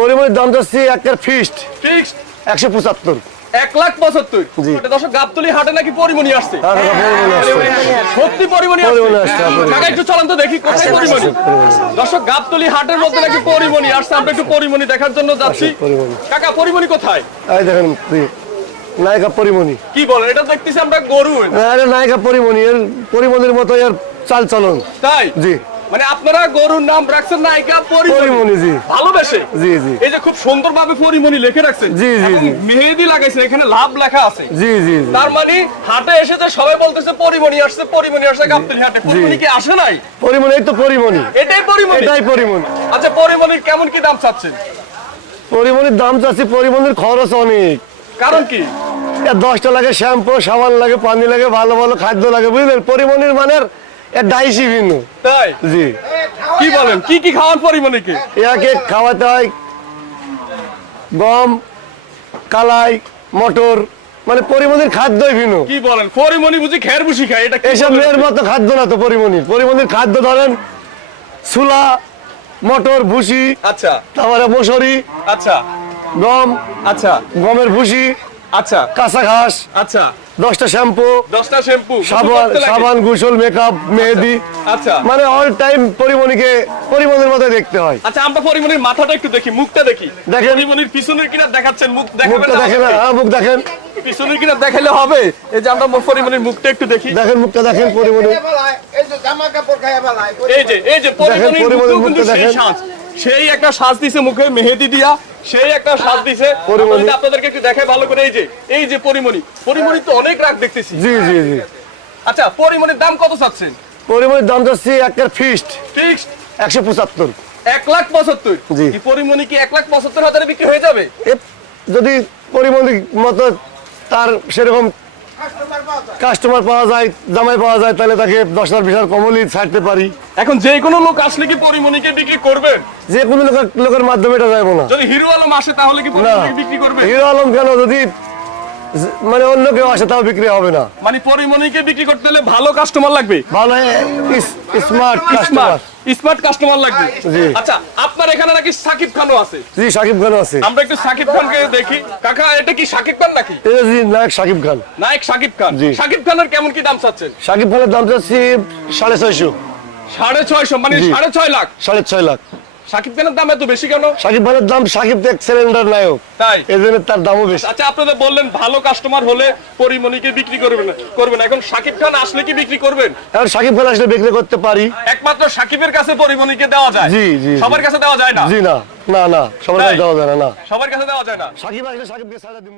পরিমণির দাম যাচ্ছে একটা ফিস্ট ফিক্সড একশো পঁচাত্তর। এক লাখ পঁচাত্তর? দর্শক গাবতলি হাটে নাকি পরিমণি আসছে? আর ওটা পরিমণি আসছে। সত্যি পরিমণি আসছে, হ্যাঁ, একটু চলান তো দেখি কোথায় পরিমণি। দর্শক গাবতলি হাটের মধ্যে নাকি পরিমণি আসছে? আমরা একটু পরিমণি দেখার জন্য যাচ্ছি। আসে, পরিমণি। কাকা পরিমণি কোথায়? এই দেখেন নায়িকা পরিমণি। কি বলেন এটা দেখতেছি আমরা গরু। নায়িকা পরিমণি। এর পরিমণির মতো এর চাল চলন। তাই? জি। মানে আপনারা গরুর নাম রাখছেন নায়িকা পরিমণি। জি। ভালোবেসে? জি জি। এই যে খুব সুন্দর ভাবে পরিমণি লিখে রাখছেন। জি, জি, মেহেদি লাগাইছে এখানে লাভ লেখা আছে। জি জি তার মানে হাটে এসে যে সবাই বলতেছে পরিমণি আসছে পরিমণি আসছে গাবতলি হাটে। পরিমণি কি আসে নাই? পরিমণি এই তো পরিমণি। এটাই পরিমণি? এটাই পরিমণি। আচ্ছা পরিমণির কেমন কি দাম চাচ্ছেন? পরিমণির দাম চাচ্ছি পরিমণির খরচ অনেক। কারণ কি? দশটা লাগে শ্যাম্পু সাবান লাগে পানি লাগে ভালো ভালো খাদ্য লাগে বুঝলেন? পরিমণির মানের ডাইসি ভিন্ন তাই? জি। কি বলেন? কি কি খাওয়ান পরিমণিকে ইয়াকে খাওয়াতে হয় গম কালাই মটর মানে পরিমণির খাদ্যই ভিন্ন কি বলেন? পরিমণি বুঝি খের বুঝি খায় এটা কি এইসব মেয়ের মতো খাদ্য না তো পরিমণির পরিমণির খাদ্য ধরেন সুলা মটর ভুসি আচ্ছা। তারপরে মশুরি আচ্ছা। গম আচ্ছা। গমের ভুসি আচ্ছা। কাঁচা ঘাস। আচ্ছা। দশটা শ্যাম্পু দশটা শ্যাম্পু সাবান সাবান গোসল মেকআপ মেহেদি। আচ্ছা। মানে অল টাইম পরিমণিকে পরিমণির মতো দেখতে হয়। আচ্ছা আমরা পরিমণির মাথাটা একটু দেখি মুখটা দেখি। দেখেন। পরিমণির পিছনের কিনা দেখাচ্ছেন মুখ দেখাবেন মুখটা দেখেন হ্যাঁ মুখ দেখেন। পিছনের কিনা দেখাইলে হবে? এই যে আমরা পরিমণির মুখটা একটু দেখি। দেখেন মুখটা দেখেন পরিমণি। এই যে জামা কাপড় খাইয়া বেলায় এই যে এই যে পরিমণির পরিমণির মুখটা দেখেন। সাজ। সেই একটা সাজ দিছে মুখে মেহেদি দিয়া। সেই একটা সাজ দিছে। আপনাদেরকে একটু দেখায় ভালো করে এই যে এই যে পরিমণি। পরিমণি তো অনেক রাগ দেখতেছি। জি জি জি। আচ্ছা পরিমণির দাম কত চাচ্ছেন? পরিমণির দাম চাচ্ছি একটা ফিক্সড ফিক্সড একশো পঁচাত্তর। এক লাখ পঁচাত্তর? জি। পরিমণি কি এক লাখ পঁচাত্তর হাজারে বিক্রি হয়ে যাবে? যদি পরিমণি মতো তার সেরকম কাস্টমার পাওয়া যায় জামাই পাওয়া যায় তাহলে তাকে দশ হাজার বিশ হাজার কমলই ছাড়তে পারি। এখন যে কোনো লোক আসলে কি পরিমণিকে বিক্রি করবে? যে কোনো লোকের লোকের মাধ্যমে এটা যাব না। যদি হিরো আলম আসে তাহলে কি বিক্রি করবে? হিরো আলম কেন যদি মানে অন্য কেউ আসে তাও বিক্রি হবে না। মানে পরিমণিকে বিক্রি করতে হলে ভালো কাস্টমার লাগবে? ভালো স্মার্ট কাস্টমার স্মার্ট কাস্টমার লাগবে। আচ্ছা আপনার এখানে নাকি সাকিব খানও আছে? জি সাকিব খান আছে। আমরা একটু সাকিব খানকে দেখি। কাকা এটা কি সাকিব খান নাকি? এটা জি নায়ক সাকিব খান। নায়ক সাকিব খান। সাকিব খানের কেমন কি দাম চাচ্ছেন? সাকিব খানের দাম যাচ্ছে সাড়ে ছয়শো। সাড়ে ছয়শো মানে সাড়ে ছয় লাখ। সাড়ে ছয় লাখ। সাকিব খানের দাম এত বেশি কেন? সাকিব খানের দাম সাকিব এক সিলিন্ডার নায়ক। তাই? এই তার দামও বেশি। আচ্ছা আপনারা বললেন ভালো কাস্টমার হলে পরিমণিকে বিক্রি করবেন করবেন। এখন সাকিব খান আসলে কি বিক্রি করবেন? এখন সাকিব খান আসলে বিক্রি করতে পারি। একমাত্র সাকিবের কাছে পরিমণিকে দেওয়া যায়? জি, জি, জি। সবার কাছে দেওয়া যায় না? জি না না না সবার কাছে দেওয়া যায় না না। সবার কাছে দেওয়া যায় না? সাকিব আসলে সাকিবকে ছাড়া দিব